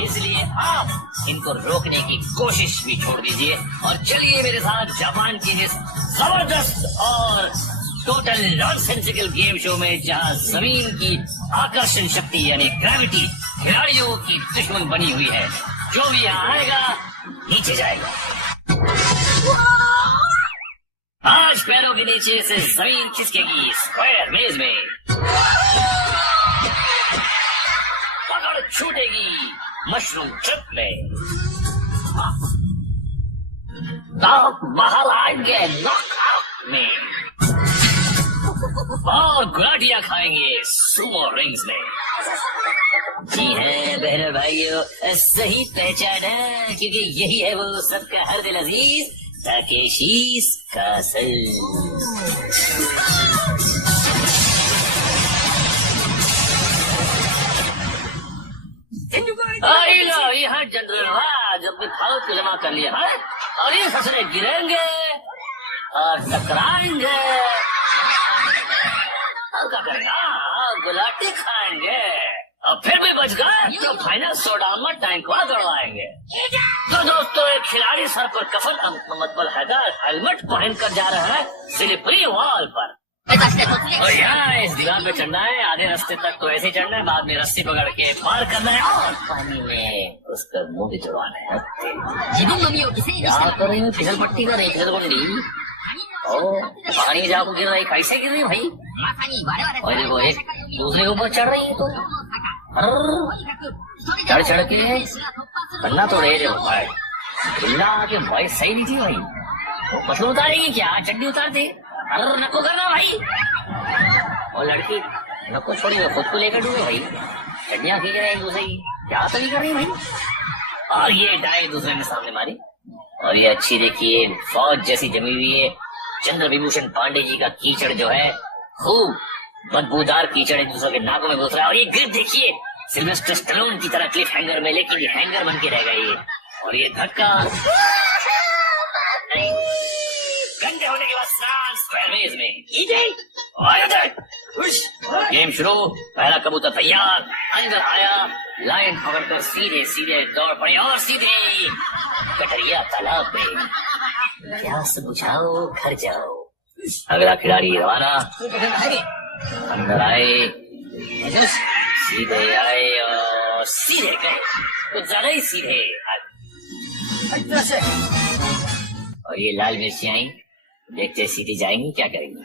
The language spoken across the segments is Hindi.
इसलिए आप इनको रोकने की कोशिश भी छोड़ दीजिए और चलिए मेरे साथ जापान की इस जबरदस्त और टोटल नॉनसेंसिकल गेम शो में, जहां जमीन की आकर्षण शक्ति यानी ग्रेविटी खिलाड़ियों की दुश्मन बनी हुई है। जो भी यहाँ आएगा नीचे जाएगा। आज पैरों के नीचे से जमीन खिसकेगी स्क्वायर मेज में, पकड़ छूटेगी मशरूम ट्रिप में, दांत बाहर आएंगे नॉकआउट में और गुलाटियां खाएंगे सुमो रिंग्स में। जी है बहनों भाइयों, सही पहचाना, क्योंकि यही है वो सबका हर दिल अजीज ताकेशी कासल। अरे लो यहाँ जनरल जब भी फालतू जमा कर लिया है और ये ससुरे गिरेंगे और टकराएंगे और क्या करेंगे, गुलाटी खाएंगे और फिर भी बच गए तो फाइनल शोडाउन में टैंकवा दौड़ाएंगे। तो दोस्तों, एक खिलाड़ी सर पर कफन मतलब हेलमेट पहन कर जा रहा है स्लिपरी वॉल पर, और यहाँ इस दीवार पे चढ़ना है। आधे रास्ते तक तो ऐसे चढ़ना है, बाद में रस्सी पकड़ के पार करना है और पानी में उसका मुंह भी चढ़वाना है। क्या कर रही हूँ, फिसल पट्टी कर रही, फिसल गुंडी। ओ पानी में जाकर गिर रही, कैसे गिर रही भाई? और देखो एक दूसरे के ऊपर चढ़ रही है, तो चढ़ चढ़ के बनना तो रहे जो भाई के भाई सही नहीं थी भाई। वो मशरूम उतारेगी क्या, चड्डी उतार दे, अरे नको करना भाई। और लड़की नको छोड़ी, खुद को लेकर डूबे भाई, चड्डियां खींच रहे एक दूसरे की, क्या तो नहीं कर रही भाई। और ये डाय एक दूसरे के सामने मारी, और ये अच्छी देखिए फौज जैसी जमी हुई है। चंद्र विभूषण पांडे जी का कीचड़ जो है खूब बदबूदार कीचड़ एक दूसरे के नाकों में घुस रहा है। और ये ग्रिप देखिए सिल्वेस्टर स्टैलोन की तरह क्लिफ हैंगर में, लेकिन ये हैंगर बन के रह गई। और ये धक्का गंदे होने के बाद स्क्वायर में गेम शुरू। पहला कबूतर तैयार, अंदर आया, लाइन पकड़कर सीधे सीधे दौड़ पड़ी और सीधे कटरिया तालाब में। प्यास बुझाओ घर जाओ। अगला खिलाड़ी रवाना, अंदर आए, सीधे आए और सीधे गए, कुछ ज्यादा ही सीधे। और ये लाल मिर्ची आई, देखते सीधी जाएंगी, क्या करेंगी?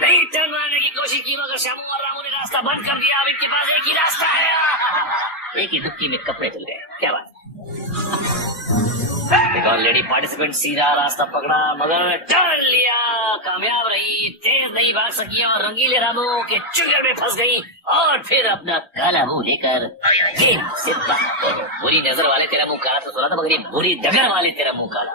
नहीं, टर्न मारने की कोशिश की मगर श्यामू और रामू ने रास्ता बंद कर दिया। अब इनके पास एक ही रास्ता है। एक ही दुक्की में कपड़े धुल गए, क्या बात। एक और लेडी पार्टिसिपेंट सीधा रास्ता पकड़ा मगर टर्न लिया, कामयाब रही, तेज नहीं भाग सकी और रंगीले रामू के चुंगल में फंस गई। और फिर अपना काला मुंह लेकर गेम से बाहर। बुरी नजर वाले तेरा मुंह काला तो सुना था, मगर बुरी डगर वाले तेरा मुंह काला।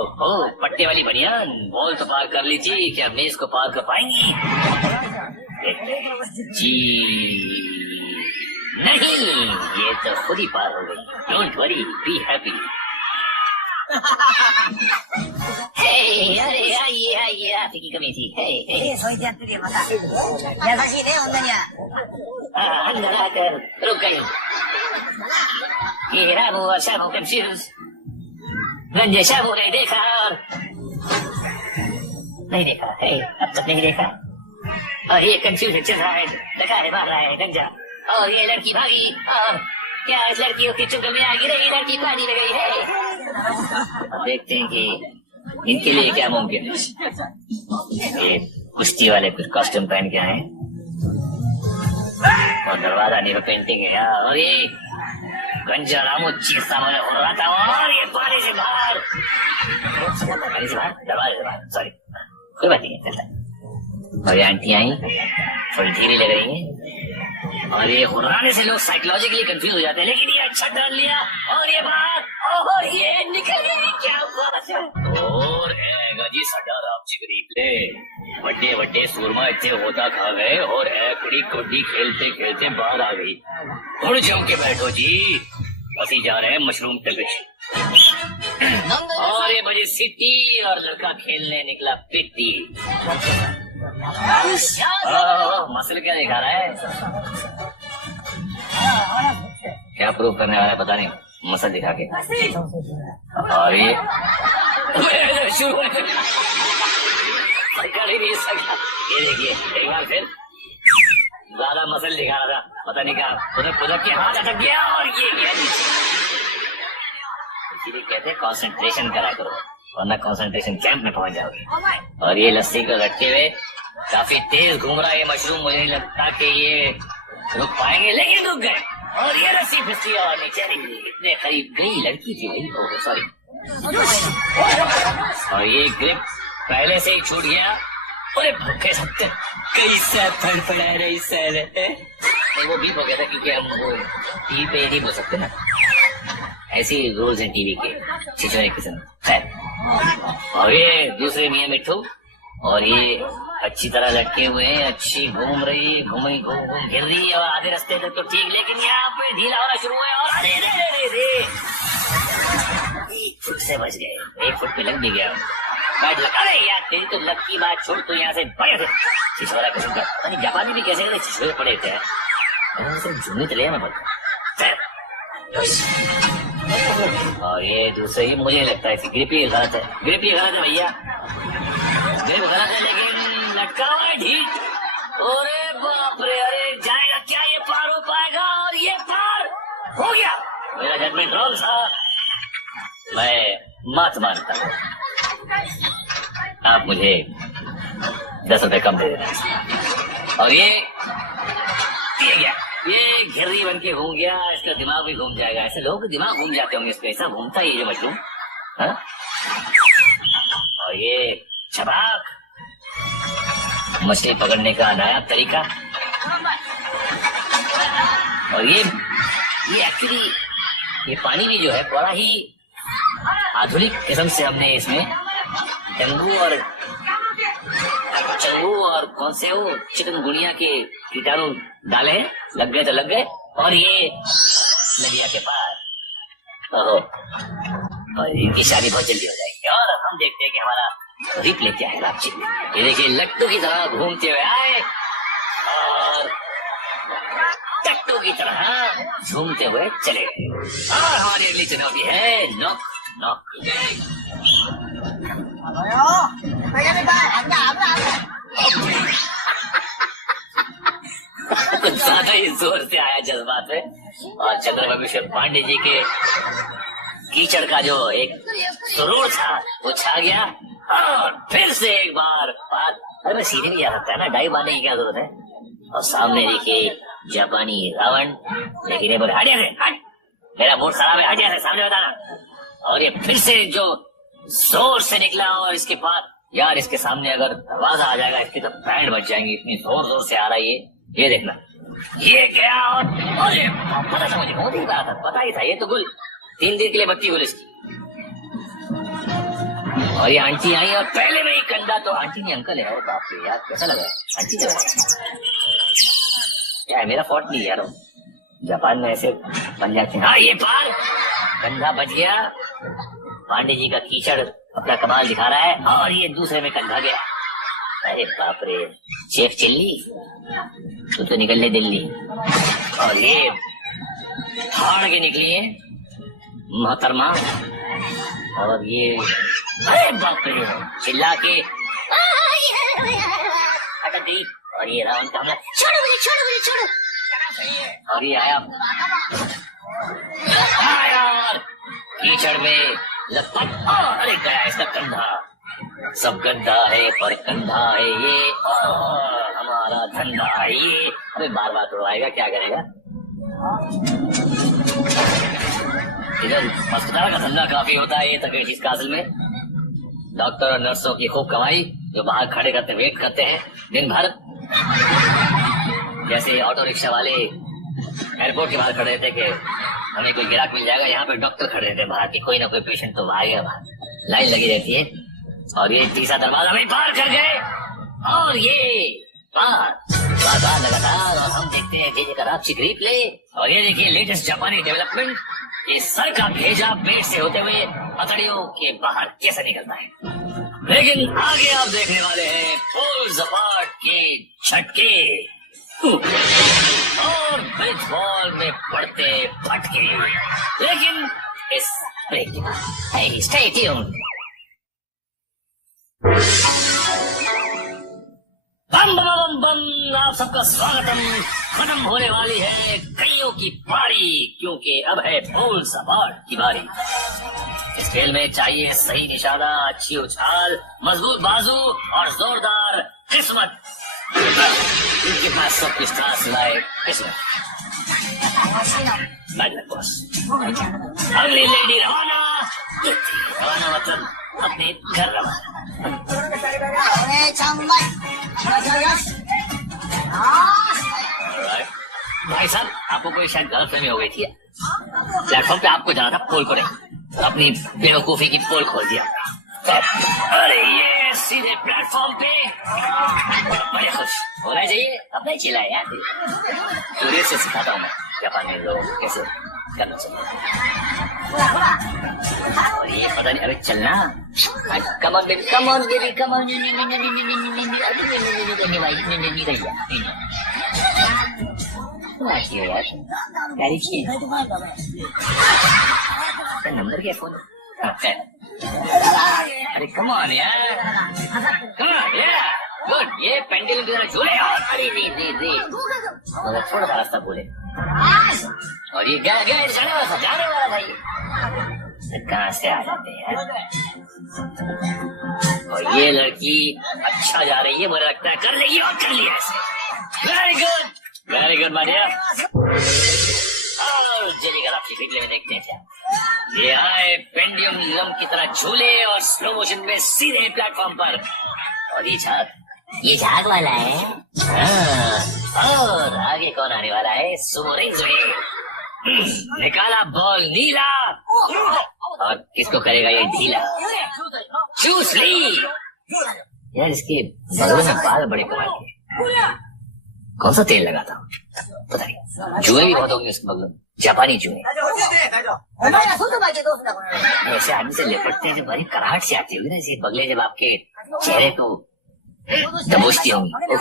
ओहो, पट्टे वाली बनियान, बॉल तो पार कर लीजिए, क्या मेज को पार कर पाएंगी? जी नहीं, ये तो खुद ही पार हो गई। Don't worry, be happy. अरे आइए आइए, आपकी कमी थी। अंदर आकर रुक गई। ये रामू और श्यामू कंफ्यूज, रंजे श्यामू ने देखा और नहीं देखा है, अब तक नहीं देखा। और ये कंफ्यूजन चल रहा है, डकारे मार रहा है गंजा। और ये लड़की भागी, और क्या इस लड़कियों की चुंगल में आ गिरेगी, लड़की पानी में गई है। अब देखते हैं कि इनके लिए क्या मुमकिन है। ये कुश्ती वाले कुछ कॉस्ट्यूम पहन के आए और दरवाजा नहीं, पेंटिंग है यार। और ये गंजा रामू चीखता हो रहा था, और ये पानी से बाहर, दरवाजे से बाहर, सॉरी कोई बात नहीं है, चलता है। और ये आंटी आई, थोड़ी धीरे लग रही है, और ये हुर्राने से लोग साइकोलॉजिकली कंफ्यूज हो जाते हैं, लेकिन ये अच्छा टर्न लिया और ये बाहर, और ये निकल गई। क्या बात है। और गाजी साडा राम जी गरीब ले बड्डे बड्डे सूरमा इतने होता खा गए और एकड़ी कबड्डी खेलते खेलते बाहर आ गई। उड़ जम के बैठो जी, असी जा रहे हैं मशरूम टिपिच। और ये बजे सिटी और लड़का खेलने निकला पिट्टी। मसल क्या दिखा रहा है, क्या प्रूव करने वाला है पता नहीं, मसल दिखा के। और ये शुरू ये देखिए एक बार फिर ज्यादा मसल दिखा रहा था, पता नहीं क्या खुदक के हाथ अटक गया और ये गया नीचे। इसीलिए कहते हैं कंसंट्रेशन करा करो वरना कंसंट्रेशन कैंप में पहुंच जाओगे। और ये लस्सी को लटके हुए काफी तेज घूम रहा है ये मशरूम, मुझे नहीं लगता कि ये रुक पाएंगे, लेकिन रुक गए और ये रस्सी फिसली और नीचे इतने करीब गई लड़की थी भाई। Oh sorry. और ये ग्रिप पहले से ही छूट गया। अरे भूखे सकते कैसा फड़फड़ा रही सर। वो बीप हो गया था क्योंकि हम वो टीवी पे नहीं बोल सकते ना, ऐसे रूल्स हैं टीवी के छिछोरे किस्म। खैर और ये दूसरे मियां मिट्ठू और ये अच्छी तरह लटके हुए हैं, अच्छी घूम रही घूम गिर रही है और आधे रास्ते तक तो ठीक, लेकिन यहाँ पे ढीला होना शुरू हुआ और अरे रे रे 1 फुट से बच गए, 1 फुट पे लग भी गया। अरे यार तेरी तो लक की बात छोड़, तो यहाँ से बड़े थे छिछोरा किस्म का, पता नहीं जापानी भी कैसे छिछोरे पड़े थे। झूमी चले मैं बोलता। और ये दूसरे ही मुझे लगता है ग्रिप ही गलत है, ग्रिप ही गलत है भैया, ग्रिप गलत है लेकिन लटका हुआ है ठीक। अरे बाप रे, अरे जाएगा क्या ये, पार हो पाएगा? और ये पार हो गया। मेरा जजमेंट रॉन्ग था, मैं मात मानता हूँ। आप मुझे 10 रुपए कम दे देना। और ये गया, ये घिर्री बन के घूम गया, इसका दिमाग भी घूम जाएगा। ऐसे लोग दिमाग घूम जाते होंगे, इसका ऐसा घूमता ही ये मशरूम। और ये छबाक मछली पकड़ने का नायाब तरीका। और ये एक्चुअली ये पानी भी जो है बड़ा ही आधुनिक किस्म से हमने इसमें डेंगू और कौन से वो चिकनगुनिया के कीटाणु डाले हैं, लग गए तो लग गए। और ये नदिया के पार ओहो, और इनकी शादी बहुत जल्दी हो जाएगी। और हम देखते हैं कि हमारा रिप्ले क्या है लापची। ये देखिए लट्टू की तरह घूमते हुए आए और टट्टू की तरह झूमते हुए चले गए। और हमारी अगली चुनौती है नॉक नॉक। कुछ ज्यादा ही जोर से आया जज्बात में, और चंद्रबाबू पांडे जी के कीचड़ का जो एक सुरूर था वो छा गया। और फिर से एक बार बात, अरे मैं सीधे नहीं जा सकता है ना, डाई बांधने की क्या जरूरत है। और सामने देखिए जापानी रावण, लेकिन ये बोले हट से हट, मेरा मूड खराब है, हट से सामने बताना। और ये फिर से जो जोर से निकला, और इसके बाद यार इसके सामने अगर दरवाजा आ जाएगा इसकी तो पैंट बच जाएंगी, इतनी जोर जोर से आ रहा है ये देखना। ये क्या, और अरे पता था मुझे, बहुत ही रहा था, पता ही था ये तो गुल 3 दिन के लिए बत्ती गुल इसकी। और ये आंटी आई और पहले में ही कंधा, तो आंटी ने अंकल है, बाप रे यार कैसा लगा आंटी का यार, मेरा फॉल्ट नहीं यार, जापान में ऐसे बन जाते हैं। हाँ ये पार कंधा बच गया, पांडे जी का कीचड़ अपना कमाल दिखा रहा है, और ये दूसरे में कंधा गया। अरे बाप रे, शेफ चिल्ली तो निकल ले दिल्ली। और ये फाड़ के निकली है मोहतरमा, और ये अरे बाप रे चिल्ला के अटक गई। और ये रावण का हमला, छोड़ो मुझे छोड़ो मुझे छोड़ो। और ये आया और कीचड़ में लपट, अरे गया इसका कंधा। सब गंदा है पर कंधा है ये, हमारा धंधा है ये। अबे बार बार तोड़वाएगा, क्या करेगा। इधर अस्पताल का धंधा काफी होता है ये तक चीज का, असल में डॉक्टर और नर्सों की खूब कमाई, जो बाहर खड़े करते वेट करते हैं दिन भर। जैसे ऑटो रिक्शा वाले एयरपोर्ट के बाहर खड़े रहते कि हमें कोई ग्राहक मिल जाएगा, यहाँ पे डॉक्टर खड़े रहते हैं बाहर की, कोई ना कोई पेशेंट तो आ गया बाहर, लाइन लगी रहती है। और ये तीसरा दरवाजा में पार कर गए, और ये पार लगातार। और हम देखते हैं कि कराची ग्रिप ले। और ये देखिए लेटेस्ट जापानी डेवलपमेंट, ये सर का भेजा पेट से होते हुए अतड़ियों के बाहर कैसे निकलता है। लेकिन आगे आप देखने वाले हैं फुल जपाट के झटके और ब्रिज वॉल में पड़ते फटके। के लिए, लेकिन इस ब्रेक के बाद। Hey, stay tuned. बम बम बम बम, आप सबका स्वागतम। खत्म होने वाली है कईयों की पारी, क्योंकि अब है फुल सपोर्ट की बारी। इस खेल में चाहिए सही निशाना, अच्छी उछाल, मजबूत बाजू और जोरदार किस्मत। इनके पास सब कुछ था सिवाय किस्मत। बॉस, अगली लेडी रवाना। रवाना मतलब अपने घर रवाना। भाई साहब, आपको कोई शायद गलतफहमी हो गई थी। प्लेटफॉर्म पे आपको जाना था, पोल को नहीं। अपनी बेवकूफी की पोल खोल दिया। अरे ये सीधे प्लेटफॉर्म पे बड़े खुश होना चाहिए। अब नहीं चिल्लाए यार, पूरे से सिखाता हूँ मैं जापानी लोग कैसे करना चाहिए। और ये पता नहीं, अरे चलना। Come on baby, come on baby, come on. यार नंबर क्या फोन? अरे कम ऑन यार, गुड। ये पेंडुलम की तरह झूले। और अरे मगर थोड़ा सा रास्ता बोले। और ये गया जाने वाला था ये। कहाँ से आ जाते हैं यार। और ये लड़की अच्छा जा रही है, मुझे लगता है कर लेगी, और कर लिया ऐसे। Very good my dear. और चलिए आपकी फिल्म में देखते हैं क्या। ये आए पेंडुलम की तरह झूले और स्लो मोशन में सीधे प्लेटफॉर्म पर। और ये झाग वाला है। और आगे कौन आने वाला है? Sumo ring. निकाला बॉल नीला, और किसको करेगा ये ढीला? चूस ली। यार इसके बगल में बाल बड़े कमाल के। कौन सा तेल लगाता हूँ पता नहीं। जुए भी बहुत होंगे उसके बगल में, जापानी जुए। ऐसे आदमी से लिपटते हैं जब बड़ी कराहट से आती होगी ना, इसी बगले जब आपके चेहरे को दबोचती होंगी।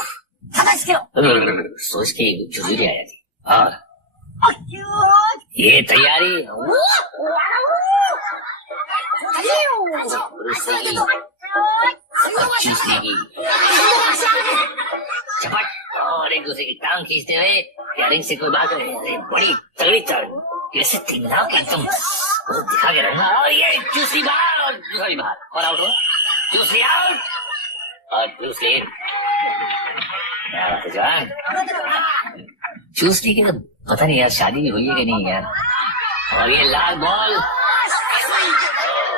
सोच के झुर्री आ जाती। और ये तैयारी झपट, और एक दूसरे की टांग खींचते हुए प्यारिंग से कोई बात नहीं। बड़ी तगड़ी चढ़ कैसे तिंगला के एकदम दिखा के रहना। और ये चूसली बाहर और दूसरी बाहर, और आउट हुआ। चूसली आउट और दूसरी इन। जवान चूसली की तो पता नहीं यार शादी भी हुई है कि नहीं यार। और ये लाल बॉल,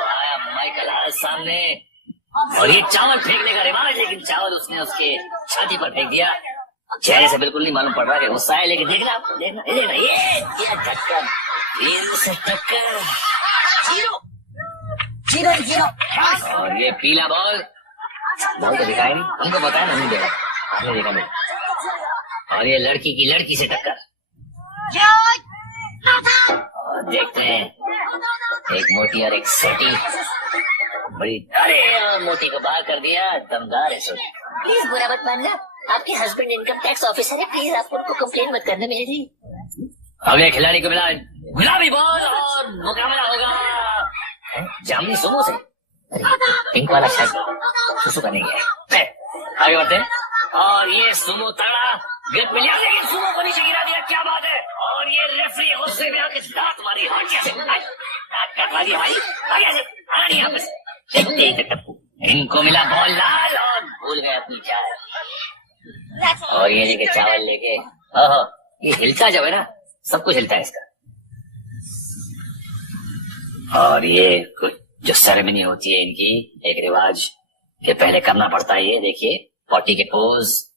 आया माइकल हार्ट सामने। और ये चावल फेंकने का रिवाज, लेकिन चावल उसने उसके छाती पर फेंक दिया। चेहरे से बिल्कुल नहीं मालूम पड़ रहा है गुस्सा है, लेकिन देखना ये क्या टक्कर, से टक्कर। और ये पीला बॉल तो दिखाई नहीं हमको, बताया नहीं देखा, आपने देखा नहीं। और ये लड़की की लड़की से टक्कर। और देखते हैं एक मोटी और एक सोटी। बड़ी, अरे मोटी को बाहर कर दिया, दमदार है सोटी। प्लीज बुरा मत मानना, आपके हस्बैंड इनकम टैक्स ऑफिसर है, प्लीज आप उनको कंप्लेन मत करना मेरे जी। अगले खिलाड़ी को मिला गुलाबी बॉल, और मुकाबला होगा जामनी सुमो से। पिंक वाला शायद सुसु करने गया। आगे बढ़ते हैं। और ये सुमो तगड़ा गेट में लिया, लेकिन सुमो को नीचे गिरा दिया। क्या बात है। और ये रेफरी गुस्से में आके दांत मारी। हाँ कैसे दांत कटवा दिया भाई, आगे से आना नहीं यहाँ पे। देखते ही टप्पू, इनको मिला बॉल लाल और भूल गए अपनी चाय। और ये लेके चावल लेके, ओहो ये हिलता जब है ना, सब कुछ हिलता है इसका। और ये कुछ जो सेरेमनी होती है इनकी, एक रिवाज के पहले करना पड़ता है। ये देखिए पॉटी के पोज,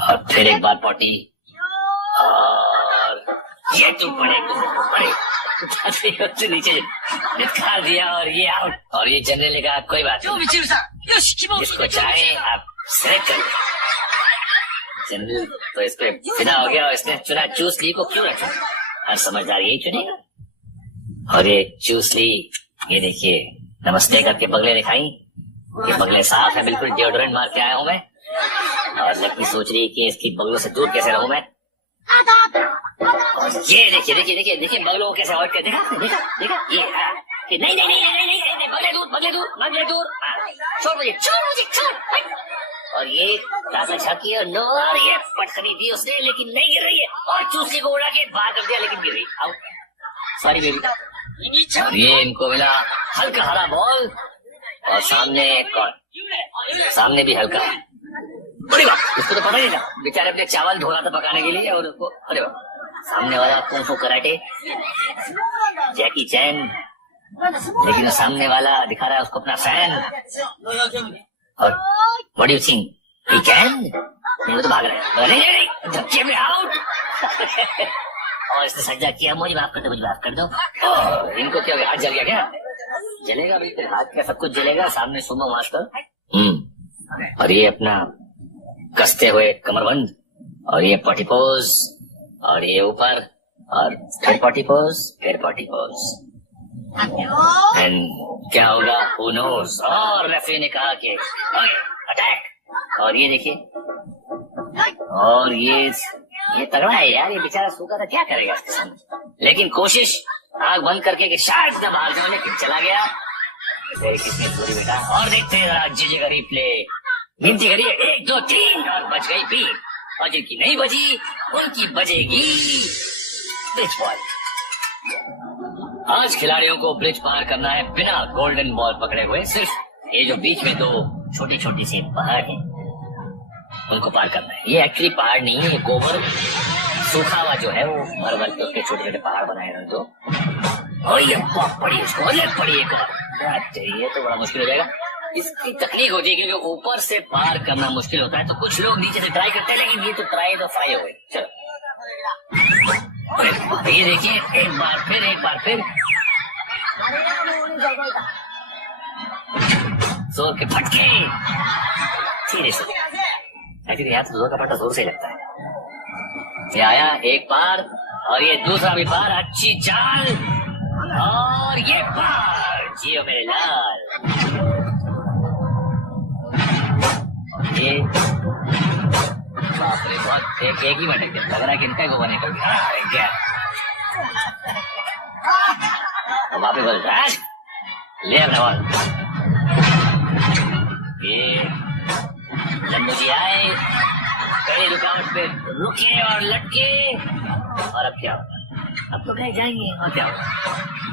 और फिर एक बार पॉटी, और ये तो पड़े नीचे निकाल दिया, और ये आउट। और ये जनरल का कोई बात नहीं, जिसको चाहे आप सेलेक्ट कर। जनरल तो इस पे फिदा हो गया, और इसने चुना चूस ली को। क्यों रखा, हर समझदार यही चुनेगा। और ये चूस ली, ये देखिए नमस्ते करके बगले दिखाई। ये बगले साफ है बिल्कुल, डिओड्रेंट मार के आया हूं मैं। और लड़की सोच रही है कि इसकी बगलों से दूर कैसे रहूं मैं। और ये देखिए देखिए देखिए देखिए बगलों को कैसे अवॉइड कर, देखा देखा देखा ये कि नहीं नहीं नहीं नहीं नहीं नहीं, बगले दूर बगले दूर बगले दूर, छोड़ मुझे छोड़ मुझे छोड़। और ये ताजा झाकी और नो, और ये पटकनी दी उसने लेकिन नहीं गिर रही है, और चूसने को उड़ा के बाहर कर दिया लेकिन गिर रही। Out, sorry baby. और ये इनको मिला हल्का हरा बॉल, और सामने कौन, सामने भी हल्का, अरे वाह, उसको तो पता ही था बेचारे अपने चावल धो रहा था पकाने के लिए, और उसको अरे वाह, सामने वाला कुंफू कराटे जैकी चैन, लेकिन सामने वाला दिखा रहा है उसको अपना फैन। और what do you think he can, नहीं वो तो भाग रहा है, नहीं नहीं नहीं धक्के में आउट। और इसने सज्जा किया, मुझे माफ कर दो मुझे माफ कर दो। इनको क्या हाथ जल गया क्या, जलेगा बिल्कुल हाथ, क्या सब कुछ जलेगा सामने सुमो मास्टर। और ये अपना कसते हुए कमरबंद, और ये पॉटी पोज, और ये ऊपर, और फिर पॉटी पोज, फिर पॉटी पोज, एंड क्या होगा हू नोज। और रेफरी ने कहा कि अटैक, और ये देखिए, और ये तगड़ा है यार, ये बेचारा सूखा था, क्या करेगा, लेकिन कोशिश आग बंद करके कि शायद न बाहर जाने, लेकिन चला गया। किसने पूरी बेटा, और देखते हैं जरा जीजे का रिप्ले, गिनती करिए 1 2 3, और बच गई 3, और जिनकी नहीं बची उनकी बजेगी ब्रिज बॉल। आज खिलाड़ियों को ब्रिज पार करना है बिना गोल्डन बॉल पकड़े हुए, सिर्फ ये जो बीच में 2 छोटी छोटी सी पहाड़ है उनको पार करना है। ये एक्चुअली पहाड़ नहीं है, ये गोबर सूखा हुआ जो है वो भर भर के उसके छोटे छोटे पहाड़ बनाए हैं तो। और ये पड़ी इसको, पड़ी एक और, ये तो बड़ा मुश्किल हो जाएगा। इसकी तकनीक होती है क्योंकि ऊपर से पार करना मुश्किल होता है, तो कुछ लोग नीचे से ट्राई करते हैं, लेकिन ये तो ट्राई तो फ्राई हो गई। चलो ये देखिए, एक बार फिर जोर के फटके, धीरे से, यहाँ तो जोर का फटका जोर से लगता है। ये आया एक बार, और ये दूसरा भी बार, अच्छी चाल, और ये बार, जियो मेरे लाल। ये बाप रे, बहुत एक ही मिनट लग रहा है कि इनका गोबर निकल गया क्या, तो वापस बोल ले अपना बॉल। ये लंबू जी आए, कड़ी रुकावट पे रुके और लटके, और अब क्या होगा, अब तो कहीं जाएंगे, और क्या होगा,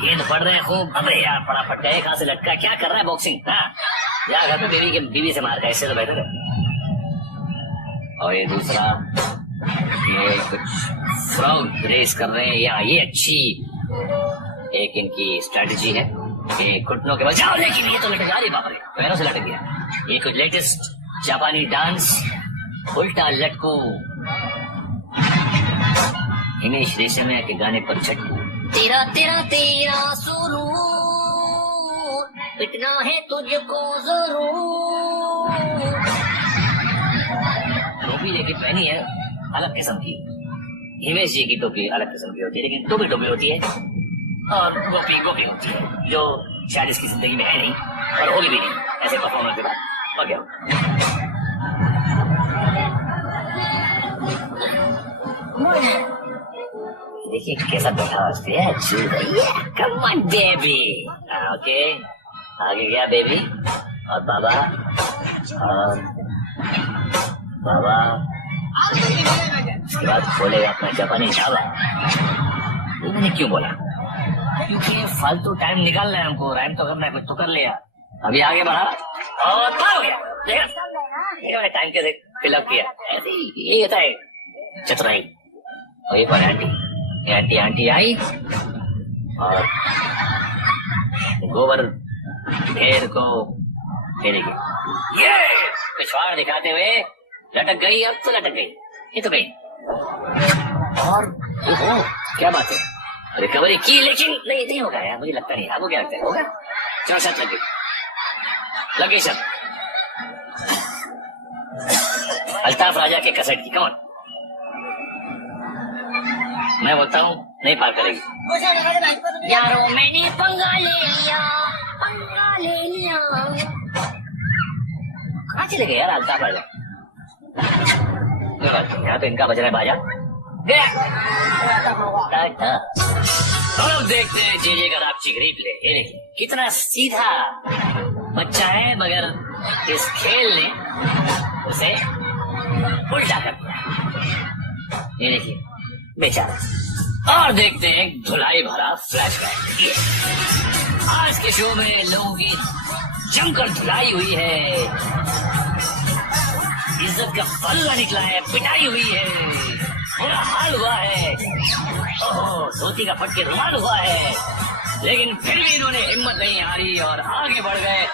गेंद पड़ रहे हैं खूब, अबे यार पड़ा फट गया, कहाँ से लटका, क्या कर रहा है बॉक्सिंग, हाँ या घर पे बीवी से मार गया, इससे तो बेहतर है। और ये दूसरा, ये कुछ फ्रॉग रेस कर रहे हैं, या ये अच्छी एक इनकी स्ट्रेटजी है, ये घुटनों के बचाव, लेकिन ये तो लटक जा रही, बाप रे पैरों से लटक गया। ये कुछ लेटेस्ट जापानी डांस, उल्टा लटको, हिमेश रेशमिया के गाने पर झटको। तेरा तेरा तेरा सुरूर इतना है तुझको जरूर। टोपी लेकिन पहनी है अलग किस्म की, हिमेश जी की टोपी अलग किस्म की होती है, लेकिन टोपी टोपी होती है, और गोपी गोपी होती है, जो शायद इसकी जिंदगी में है नहीं और होगी भी नहीं ऐसे परफॉर्मेंस के बाद। और क्या देखिए कैसा बैठा है, कम ऑन बेबी, ओके आगे गया बेबी, और बाबा, और बाबा, उसके बाद खोलेगा अपना जापानी ढाबा। ये मैंने क्यों बोला, क्योंकि फालतू टाइम निकाल रहा है हमको, रैम तो करना है, कुछ तो कर लिया, अभी आगे बढ़ा और पार हो गया, देखा टाइम कैसे फिलअप किया, ऐसे ही यही होता है चतुराई। और एक बार आंटी आंटी आई और गोबर ढेर को फेरेगी, ये पिछवाड़ दिखाते हुए लटक गई, अब तो लटक गई, ये तो गई। और क्या बात है, रिकवरी की, लेकिन नहीं होगा यार, मुझे लगता नहीं, आपको क्या लगता है होगा, चलो शर्त लगे शर्त, अल्ताफ राजा के कैसेट की, कौन मैं बोलता हूँ नहीं पार करेगी। यारो मैंने पंगा ले लिया, कहाँ चले गए यार अल्ताफ राजा, यहाँ तो इनका बज रहा है बाजा, गया टाटा। और अब देखते हैं जेजे का रापची रिप्ले। ये देखिए कितना सीधा बच्चा है, मगर इस खेल ने उसे उल्टा कर दिया। ये देखिए बेचारा। और देखते हैं एक धुलाई भरा फ्लैशबैक। आज के शो में लोगों की जमकर धुलाई हुई है, इज्जत का पल्ला निकला है, पिटाई हुई है, बुरा हाल हुआ है, ओहो धोती का फट के रुमाल हुआ है, लेकिन फिर भी इन्होंने हिम्मत नहीं हारी और आगे बढ़ गए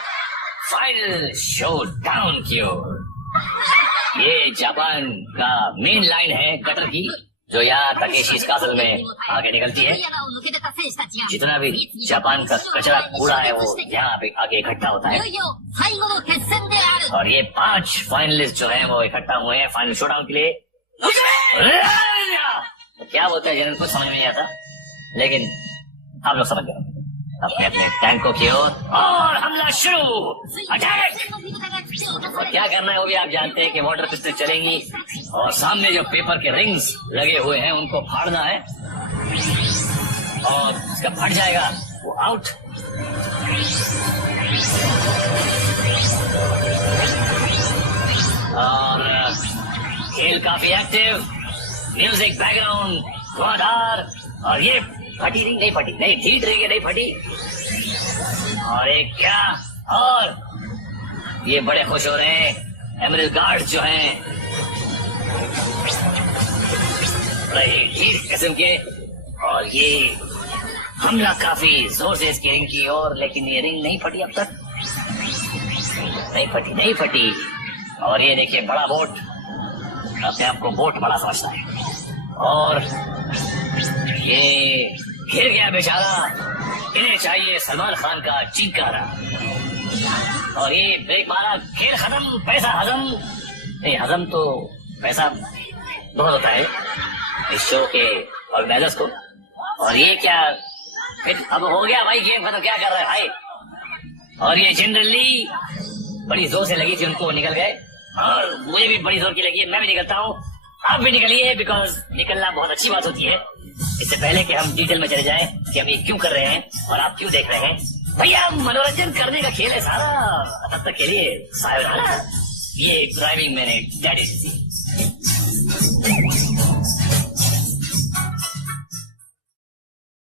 फाइनल शो डाउन की ओर। ये जापान का मेन लाइन है कटर की, जो यहाँ तकेशी कासल में आगे निकलती है। जितना भी जापान का कचरा कूड़ा है वो यहाँ पे आगे इकट्ठा होता है। और ये 5 फाइनलिस्ट जो हैं वो इकट्ठा हुए हैं फाइनल शोडाउन के लिए। तो क्या बोलता है जनरल, कुछ समझ में नहीं आता, लेकिन आप लोग समझ गए। अपने अपने टैंकों की ओर और हमला शुरू। अटैक! और क्या करना है वो भी आप जानते हैं कि वाटर पिस्टल चलेंगी और सामने जो पेपर के रिंग्स लगे हुए हैं उनको फाड़ना है, और उसका फट जाएगा वो आउट। और खेल काफी एक्टिव, म्यूजिक बैकग्राउंड धुआंधार, और ये फटी रिंग नहीं फटी, नहीं ढीठ रही है, नहीं फटी। और एक क्या, और ये बड़े खुश हो रहे हैं एमरल्ड गार्ड जो हैं, बड़े ढीठ किस्म के। और ये हमला काफी जोर से इसकी रिंग की ओर, लेकिन ये रिंग नहीं फटी अब तक, नहीं फटी। और ये देखिए बड़ा बोट, अपने आप को बोट बड़ा समझता है, और ये गिर गया बेचारा। इन्हें चाहिए सलमान खान का चिंकारा। और ये ब्रेक मारा, खेल खत्म, पैसा हजम नहीं, हजम तो पैसा बहुत होता है इस शो के ऑर्गेनाइजर्स को। और ये क्या, फिर अब हो गया भाई गेम खत्म, क्या कर रहे हैं भाई। और ये जनरली बड़ी जोर से लगी थी उनको, निकल गए, और मुझे भी बड़ी जोर की लगी है, मैं भी निकलता हूँ, आप भी निकलिए, बिकॉज निकलना बहुत अच्छी बात होती है। इससे पहले कि हम डिटेल में चले जाएं कि हम ये क्यों कर रहे हैं और आप क्यों देख रहे हैं, भैया मनोरंजन करने का खेल है सारा, तब तक के लिए सायोनारा। ये ड्राइविंग मैंने डैडी से सीखी।